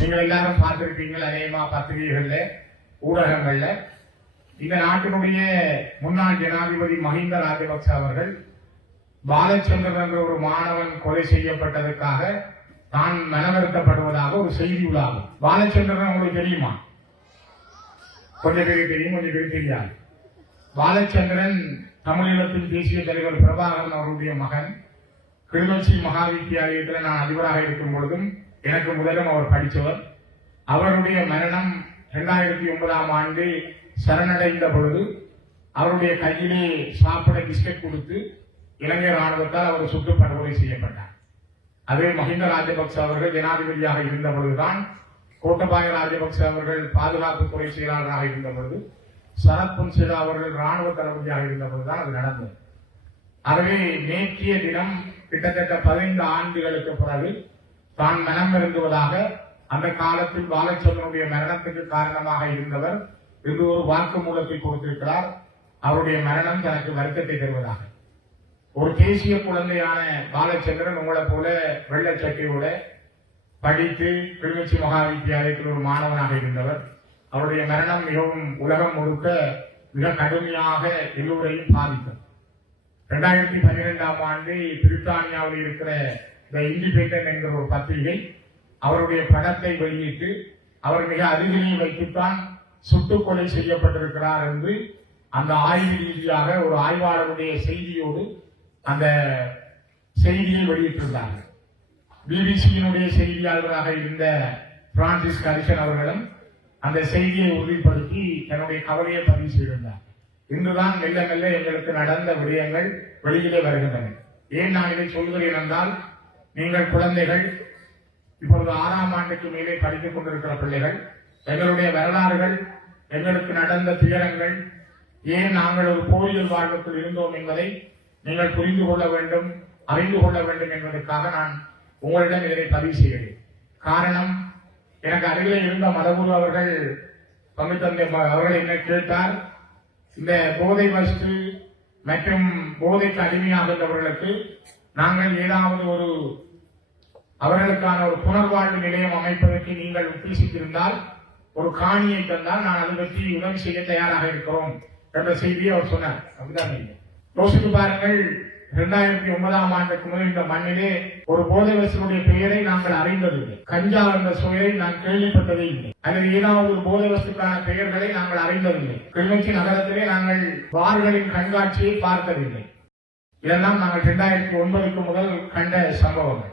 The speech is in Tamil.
நீங்கள் எல்லாரும் பார்த்திருப்பீங்கள் அநேகமா பத்திரிகைகள்ல ஊடகங்கள்ல. இந்த நாட்டினுடைய முன்னாள் ஜனாதிபதி மஹிந்த ராஜபக்ச அவர்கள் பாலச்சந்திரன் என்ற ஒரு மாணவன் கொலை செய்யப்பட்டதற்காக தான் மனவருத்தப்படுவதாக ஒரு செய்தி உள்ளாகும் பாலச்சந்திரன் உங்களுக்கு தெரியுமா? கொஞ்சம் பேருக்கு தெரியும் கொஞ்சம் பேருக்கு தெரியாது. பாலச்சந்திரன் தமிழீழத்தின் தேசிய தலைவர் பிரபாகரன் அவருடைய மகன். கிளிநொச்சி மகாவித்தியாலயத்தில் நான் அதிபராக இருக்கும் பொழுதும் எனக்கு முதலும் அவர் படித்தவர். அவருடைய மரணம் இரண்டாயிரத்தி ஒன்பதாம் ஆண்டு சரணடைந்த பொழுது அவருடைய கையிலே சாப்பிட பிஸ்கட் கொடுத்து இலங்கை ராணுவத்தால் அவர் சுட்டு படுகொலை செய்யப்பட்டார். அதே மஹிந்த ராஜபக்ச அவர்கள் ஜனாதிபதியாக இருந்த பொழுதுதான் கோட்டபாய ராஜபக்ச அவர்கள் பாதுகாப்புத்துறை செயலாளராக இருந்த பொழுது சரத் பொன்சேகா அவர்கள் ராணுவ தளபதியாக இருந்த பொழுதுதான் அது நடந்தது. ஆகவே நேற்றைய தினம் கிட்டத்தட்ட பதினைந்து ஆண்டுகளுக்கு பிறகு தான் மனம் இருந்துவதாக அந்த காலத்தில் பாலச்சந்திரனுடைய மரணத்துக்கு காரணமாக இருந்தவர் இன்று ஒரு வாக்குமூலத்தை கொடுத்திருக்கிறார். அவருடைய மரணம் தனக்கு வருத்தத்தை தருவதாக. ஒரு தேசிய குழந்தையான பாலச்சந்திரன் உங்களை போல வெள்ளச்சட்டையோட படித்து கிளிநொச்சி மகா வித்தியாலயத்தில் ஒரு மாணவனாக இருந்தவர். அவருடைய மரணம் மிகவும் உலகம் முழுக்க மிக கடுமையாக எல்லோரையும் பாதித்தது. ரெண்டாயிரத்தி பன்னிரெண்டாம் ஆண்டு பிரித்தானியாவில் இருக்கிற த இண்டிபெண்டன் என்கிற ஒரு பத்திரிகை அவருடைய படத்தை வெளியிட்டு அவர் மிக அருகிலே வைத்துத்தான் சுட்டுக்கொலை செய்யப்பட்டிருக்கிறார் என்று அந்த ஆய்வு ரீதியாக ஒரு ஆய்வாளருடைய செய்தியோடு அந்த செய்தியை வெளியிட்டிருந்தார்கள். பிபிசியினுடைய செய்தியாளராக இருந்த பிரான்சிஸ் கரிசன் அவர்களும் அந்த செய்தியை உறுதிப்படுத்தி தன்னுடைய கவலையை பதிவு செய்திருந்தார். இன்றுதான் மெல்ல மெல்ல எங்களுக்கு நடந்த விடயங்கள் வெளியிலே வருகின்றன. ஏன் நான் இதை சொல்கிறேன் என்றால் நீங்கள் குழந்தைகள் இப்பொழுது ஆறாம் ஆண்டுக்கு மேலே படித்துக் கொண்டிருக்கிற பிள்ளைகள் எங்களுடைய வரலாறுகள் எங்களுக்கு நடந்த துயரங்கள் ஏன் நாங்கள் ஒரு போரியல் வாழ்வுக்குள் இருந்தோம் என்பதை நீங்கள் புரிந்து கொள்ள வேண்டும் அறிந்து கொள்ள வேண்டும் என்பதற்காக நான் உங்களிடம் இதனை பதிவு செய்கிறேன். காரணம் எனக்கு அருகிலே இருந்த மதகுரு அவர்கள் பங்கு தந்தை அவர்கள் என்ன கேட்டார் இந்த போதை வஸ்து மற்றும் போதைக்கு அடிமையாகின்றவர்களுக்கு நாங்கள் ஏதாவது ஒரு அவர்களுக்கான ஒரு புனர்வாழ்வு நிலையம் அமைப்பதற்கு நீங்கள் உத்தேசித்திருந்தால் ஒரு காணியை தந்தால் நான் அதை பற்றி உதவி செய்ய தயாராக இருக்கிறோம் என்ற செய்தியை அவர் சொன்னார். அப்படிதான் யோசித்து பாருங்கள் இரண்டாயிரத்தி ஒன்பதாம் ஆண்டுக்கு முதல் இந்த மண்ணிலே ஒரு போதைவசனுடைய பெயரை நாங்கள் அறிந்ததில்லை. கஞ்சா என்ற சுவையை நான் கேள்விப்பட்டதே இல்லை. அல்லது ஏதாவது ஒரு போதை பெயர்களை நாங்கள் அறிந்ததில்லை. கிளிநொச்சி நகரத்திலே நாங்கள் வார்களின் கண்காட்சியை பார்த்ததில்லை. இதெல்லாம் நாங்கள் இரண்டாயிரத்தி ஒன்பதுக்கு முதல் கண்ட சம்பவங்கள்.